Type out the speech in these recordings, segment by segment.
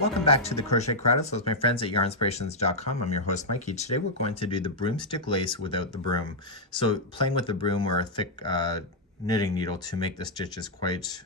Welcome back to the Crochet Credits with my friends at yarnspirations.com. I'm your host Mikey. Today we're going to do the broomstick lace without the broom. So playing with the broom or a thick knitting needle to make the stitch is quite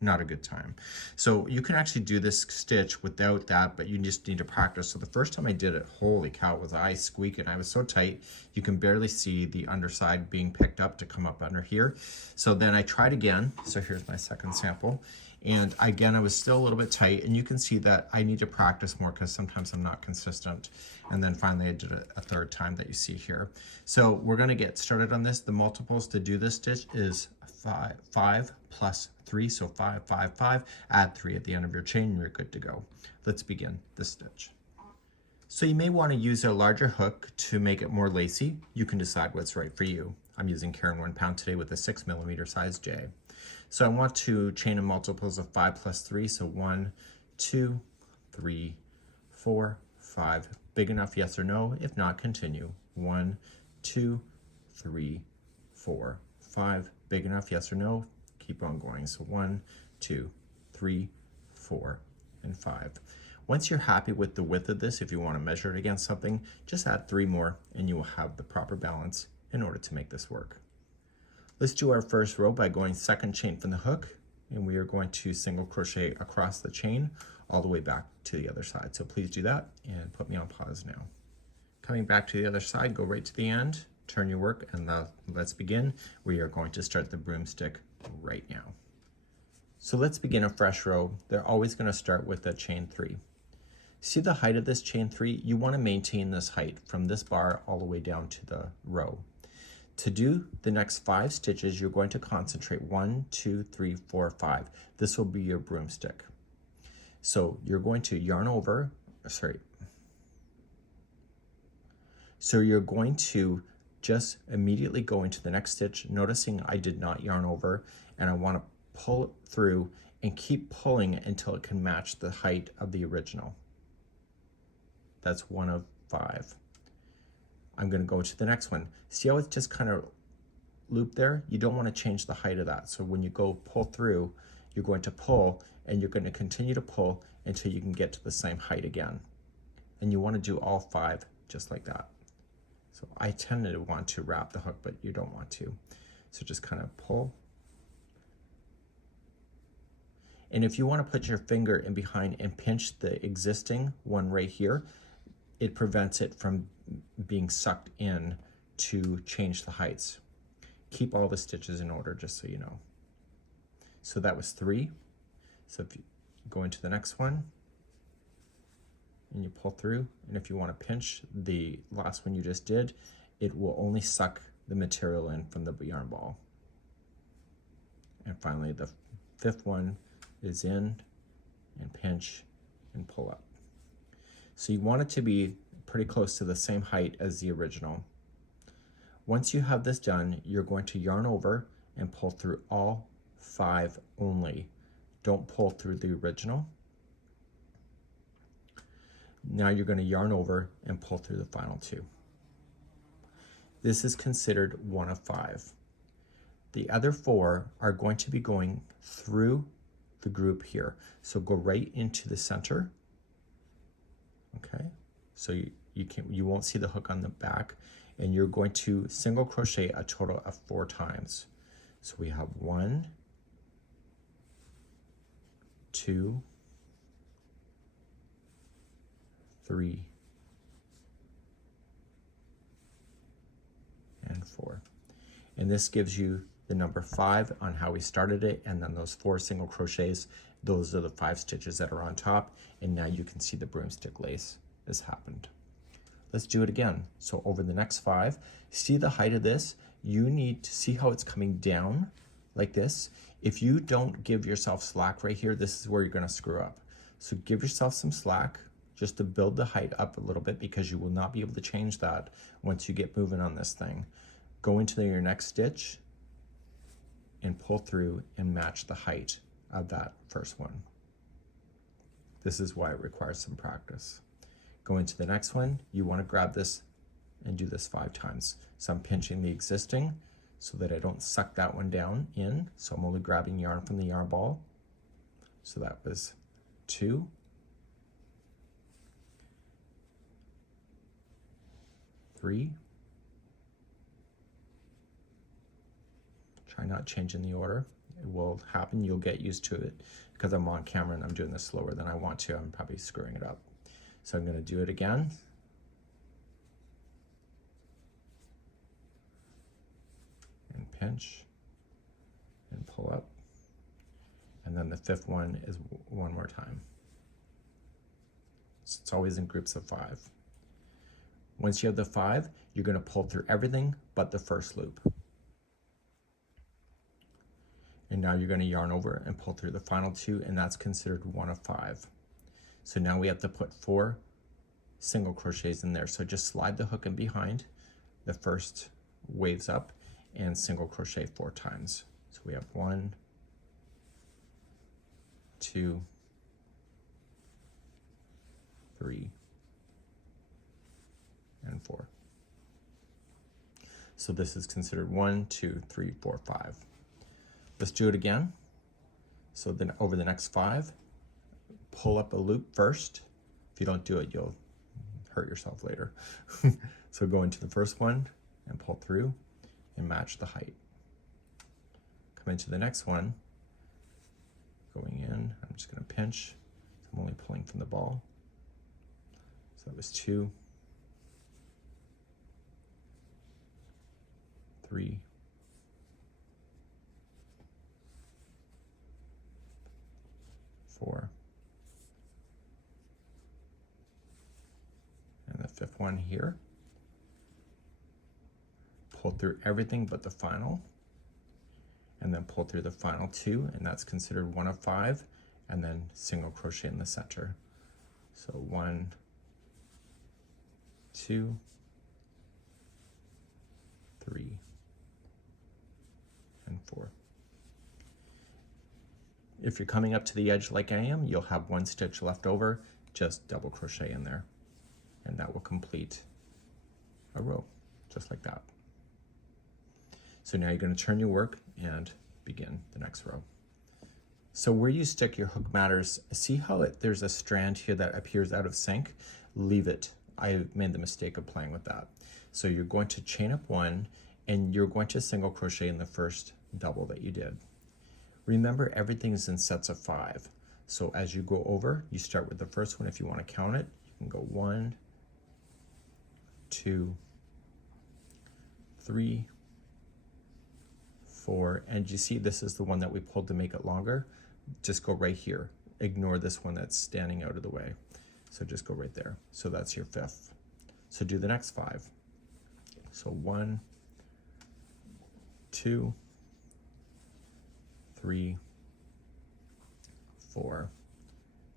not a good time. So you can actually do this stitch without that, but you just need to practice. So the first time I did it, holy cow, was I squeaking. I was so tight, you can barely see the underside being picked up to come up under here. So then I tried again. So here's my second sample. And again, I was still a little bit tight, and you can see that I need to practice more because sometimes I'm not consistent. And then finally I did it a third time that you see here. So we're gonna get started on this. The multiples to do this stitch is 5 plus 3, so 5, 5, 5, add 3 at the end of your chain and you're good to go. Let's begin the stitch. So you may want to use a larger hook to make it more lacy. You can decide what's right for you. I'm using Caron 1 pound today with a 6mm size J. So I want to chain in multiples of 5 plus 3, so 1, 2, 3, 4, 5. Big enough, yes or no? If not, continue. 1, 2, 3, 4, 5. Big enough, yes or no? Keep on going. So 1, 2, 3, 4, and 5. Once you're happy with the width of this, if you want to measure it against something, just add 3 more and you will have the proper balance in order to make this work. Let's do our first row by going second chain from the hook, and we are going to single crochet across the chain all the way back to the other side. So please do that and put me on pause now. Coming back to the other side, go right to the end, turn your work, and let's begin. We are going to start the broomstick right now. So let's begin a fresh row. They're always going to start with a chain 3. See the height of this chain 3? You want to maintain this height from this bar all the way down to the row. To do the next 5 stitches, you're going to concentrate 1, 2, 3, 4, 5. This will be your broomstick. So you're going to yarn over, So you're going to just immediately go into the next stitch, noticing I did not yarn over, and I want to pull it through and keep pulling until it can match the height of the original. That's 1 of 5. I'm going to go to the next one. See how it's just kind of looped there? You don't want to change the height of that. So when you go pull through, you're going to pull and you're going to continue to pull until you can get to the same height again. And you want to do all 5 just like that. So I tend to want to wrap the hook, but you don't want to. So just kind of pull. And if you want to put your finger in behind and pinch the existing one right here, it prevents it from being sucked in to change the heights. Keep all the stitches in order, just so you know. So that was 3. So if you go into the next one and you pull through, and if you want to pinch the last one you just did, it will only suck the material in from the yarn ball. And finally the 5th one is in and pinch and pull up. So you want it to be pretty close to the same height as the original. Once you have this done, you're going to yarn over and pull through all 5 only. Don't pull through the original. Now you're going to yarn over and pull through the final 2. This is considered 1 of 5. The other 4 are going to be going through the group here. So go right into the center. Okay, so you won't see the hook on the back, and you're going to single crochet a total of 4 times. So we have 1, 2, 3, and 4. And this gives you the number 5 on how we started it, and then those 4 single crochets, those are the 5 stitches that are on top, and now you can see the broomstick lace has happened. Let's do it again. So over the next 5, see the height of this? You need to see how it's coming down like this. If you don't give yourself slack right here, this is where you're going to screw up. So give yourself some slack just to build the height up a little bit, because you will not be able to change that once you get moving on this thing. Go into your next stitch and pull through and match the height of that first one. This is why it requires some practice. Go into the next one. You want to grab this and do this 5 times. So I'm pinching the existing so that I don't suck that one down in. So I'm only grabbing yarn from the yarn ball. So that was 2, 3. Try not changing the order. It will happen. You'll get used to it because I'm on camera and I'm doing this slower than I want to. I'm probably screwing it up. So I'm going to do it again. And pinch and pull up. And then the 5th one is one more time. So it's always in groups of 5. Once you have the 5, you're going to pull through everything but the first loop. And now you're going to yarn over and pull through the final 2, and that's considered one of 5. So now we have to put 4 single crochets in there. So just slide the hook in behind the first waves up and single crochet 4 times. So we have 1, 2, 3, and 4. So this is considered 1, 2, 3, 4, 5. Let's do it again. So then over the next 5, pull up a loop first. If you don't do it, you'll hurt yourself later. So go into the first one and pull through and match the height. Come into the next one, going in, I'm just going to pinch. I'm only pulling from the ball. So that was 2, 3, 4, and the 5th one here. Pull through everything but the final, and then pull through the final 2, and that's considered one of 5, and then single crochet in the center. So 1, 2, 3, and 4. If you're coming up to the edge like I am, you'll have 1 stitch left over, just double crochet in there, and that will complete a row, just like that. So now you're going to turn your work and begin the next row. So where you stick your hook matters. See how there's a strand here that appears out of sync? Leave it. I made the mistake of playing with that. So you're going to chain up 1, and you're going to single crochet in the first double that you did. Remember, everything is in sets of 5. So as you go over, you start with the first one. If you want to count it, you can go 1, 2, 3, 4, and you see this is the one that we pulled to make it longer. Just go right here. Ignore this one that's standing out of the way. So just go right there. So that's your 5th. So do the next 5. So 1, 2, 3, 4,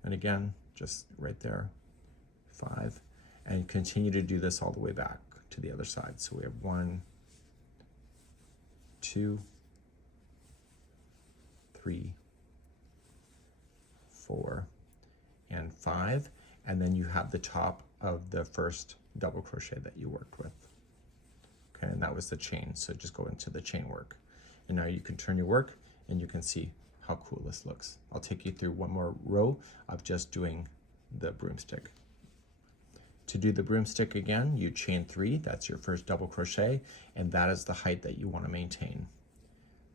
and again, just right there, 5, and continue to do this all the way back to the other side. So we have 1, 2, 3, 4, and 5, and then you have the top of the first double crochet that you worked with. Okay, and that was the chain, so just go into the chain work. And now you can turn your work and you can see how cool this looks. I'll take you through one more row of just doing the broomstick. To do the broomstick again, you chain 3, that's your first double crochet, and that is the height that you want to maintain.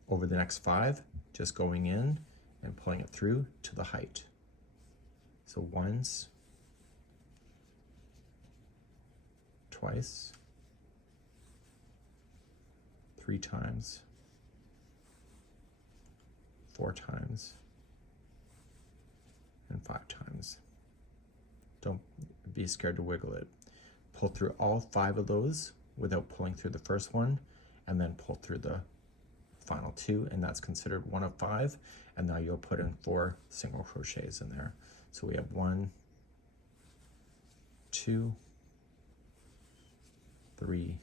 Over the next 5, just going in and pulling it through to the height. So once, twice, 3 times, 4 times, and 5 times. Don't be scared to wiggle it. Pull through all 5 of those without pulling through the first one, and then pull through the final 2, and that's considered one of 5. And now you'll put in 4 single crochets in there. So we have 1, 2, 3,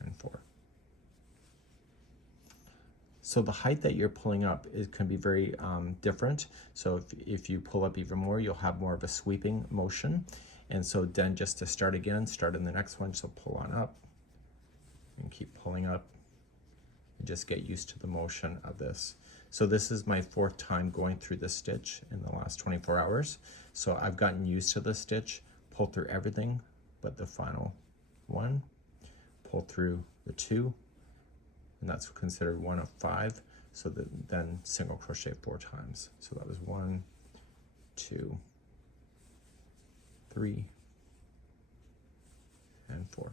and 4. So the height that you're pulling up can be very different. So if you pull up even more, you'll have more of a sweeping motion. And so then just to start again, start in the next one. So pull on up and keep pulling up and just get used to the motion of this. So this is my 4th time going through this stitch in the last 24 hours. So I've gotten used to this stitch, pull through everything but the final one, pull through the 2, and that's considered 1 of 5. So then single crochet 4 times. So that was 1, 2, 3, and 4.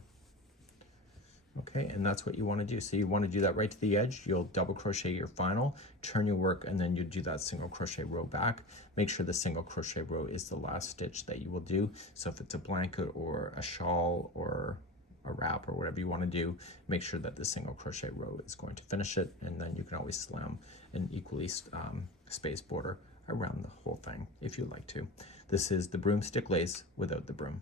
Okay, and that's what you want to do. So you want to do that right to the edge. You'll double crochet your final, turn your work, and then you do that single crochet row back. Make sure the single crochet row is the last stitch that you will do. So if it's a blanket or a shawl or a wrap or whatever you want to do, make sure that the single crochet row is going to finish it, and then you can always slam an equally spaced border around the whole thing if you'd like to. This is the broomstick lace without the broom.